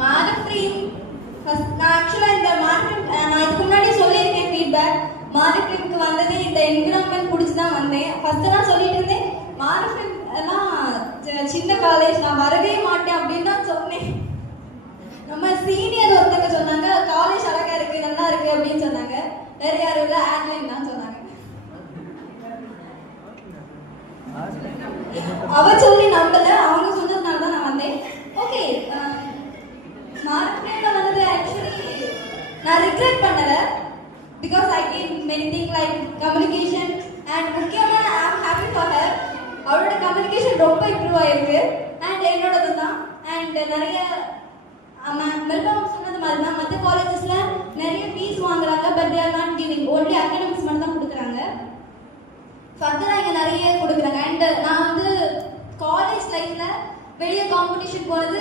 மார்க்ரீம் நான் ஆக்சுவலாக இந்த மார்க்ரீம் நான் இதுக்கு முன்னாடி சொல்லியிருக்கேன் ஃபீட்பேக். மார்க்ரீம்க்கு வந்ததே இந்த என்விரான்மெண்ட் பிடிச்சி தான் வந்தேன். ஃபர்ஸ்ட் நான் சொல்லிட்டு இருந்தேன் மார்க்ரீம் எல்லாம் சின்ன காலேஜ், நான் வரவே மாட்டேன் அப்படின்னு தான் சொன்னேன். நம்ம சீனியர் ஒருத்தங்க சொன்னாங்க காலேஜ் அழகா இருக்கு நல்லா இருக்கு அப்படின்னு சொன்னாங்க. வேற யாரும் இல்லை, ஆட்லைன் தான் சொன்னாங்க. அவ சொல்லி நம்பல, அவங்க சொன்னதுனால தான் நான் வந்தேன். ஓகே, மார்க்ரீம்ல வந்தது ஆக்சுவலி நான் ரிக்ரெட் பண்ணல. Because I came many thing like communication and முக்கியமாக ஐ ஆம் ஹாப்பி ஃபார் ஹர். அவளோட கம்யூனிகேஷன் ரொம்ப இம்ப்ரூவ் ஆயிருக்கு அண்ட் என்னோடது தான். அண்ட் நிறைய மெல்பர்ன் சொன்னது மாதிரி தான் மற்ற காலேஜஸ்ல நிறைய ஃபீஸ் வாங்குறாங்க, but they are not giving, only academics மட்டும் தான் கொடுக்குறாங்க. ஃபர்தராக இங்கே நிறைய கொடுக்குறாங்க. அண்ட் நான் வந்து காலேஜ் லைஃப்ல வெளியே காம்படிஷன் போனது